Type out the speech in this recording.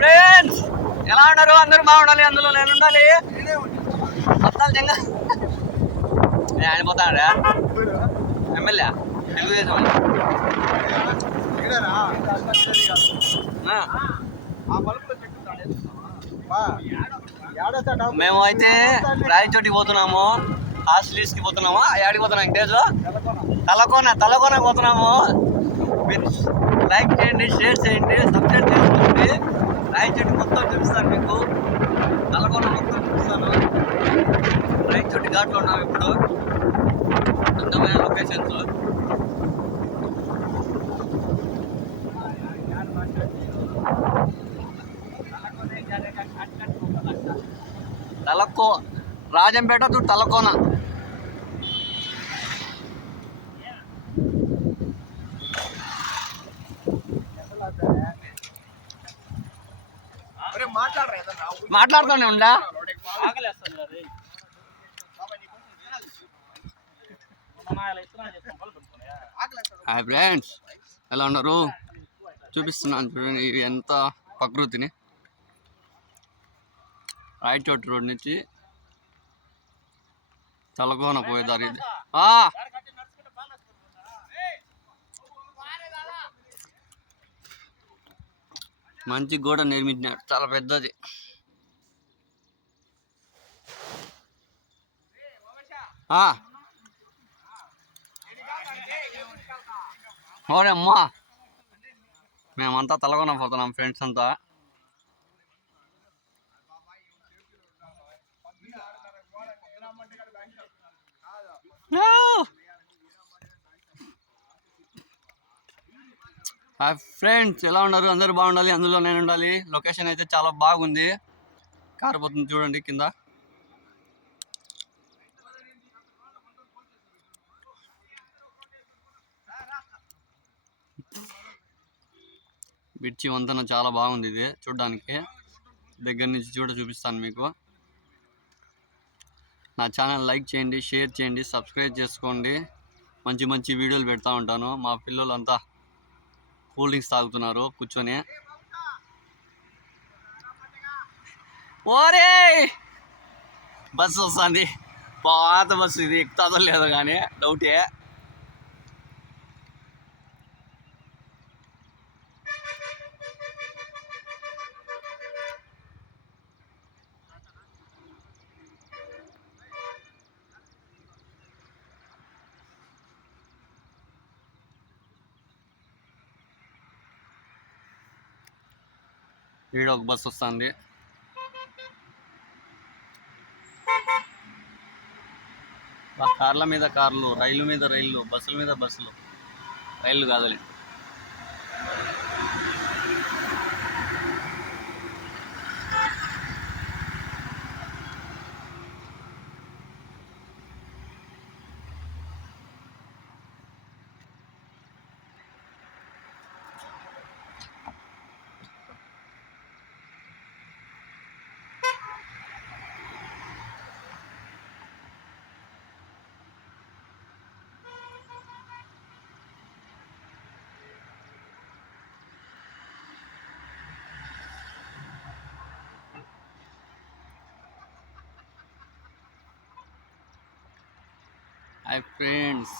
Friends ఎలా ఉన్నారు? అందరూ బాగుండాలి, అందులో నేను ఉండాలి. అత్తాలు జంగ ఆయన పోతాడా ఎమ్మెల్యే తెలుగుదేశం. మేము అయితే రాయచోటికి పోతున్నాము, హాస్టలీస్కి పోతున్నాము. యాడికి పోతున్నాం వెంకటేష్? తలకోన పోతున్నాము. మీరు లైక్ చేయండి, షేర్ చేయండి, సబ్స్క్రైబ్ చేసుకోండి. రాయచోటి మొత్తం చూపిస్తాను మీకు, తలకోన మొత్తం చూపిస్తాను. రాయచోటి ఘాట్లో ఉన్నాము ఇప్పుడు, అందమైన లొకేషన్స్. రాజంపేట టు తలకోన. మాట్లాడుతూనే ఉండా. హాయ్ ఫ్రెండ్స్, ఎలా ఉన్నారు? చూపిస్తున్నాను చూడండి, ఇది ఎంత ప్రకృతిని. రాయచోటి రోడ్ నుంచి తలకోన పోయేదారి ఇది. మంచి గోడ నిర్మించినాడు, చాలా పెద్దది. ఓరేమ్మా, మేమంతా తలకోన పోతున్నాం ఫ్రెండ్స్ అంతా. హాయ్ ఫ్రెండ్స్, ఎలా ఉన్నారు? అందరూ బాగుండాలి, అందులో నేను ఉండాలి. లొకేషన్ అయితే చాలా బాగుంది. కారు పోతుంది చూడండి కింద. బిడ్చి వంతెన చాలా బాగుంది ఇది చూడడానికి. దగ్గర నుంచి చూపిస్తాను మీకు. నా ఛానల్ లైక్ చేయండి, షేర్ చేయండి, సబ్స్క్రైబ్ చేసుకోండి. మంచి మంచి వీడియోలు పెడతా ఉంటాను. మా పిల్లలంతా కూల్ డ్రింక్స్ తాగుతున్నారు కూర్చొని. ఓరే బస్సు వస్తుంది, పాత బస్సు ఇది, ఎక్కుతాదో లేదో కానీ డౌటే. ఈడ ఒక బస్సు వస్తుంది. కార్ల మీద కార్లు, రైలు మీద రైళ్ళు, బస్సుల మీద బస్సులు. రైళ్ళు కాదులే. Hi friends.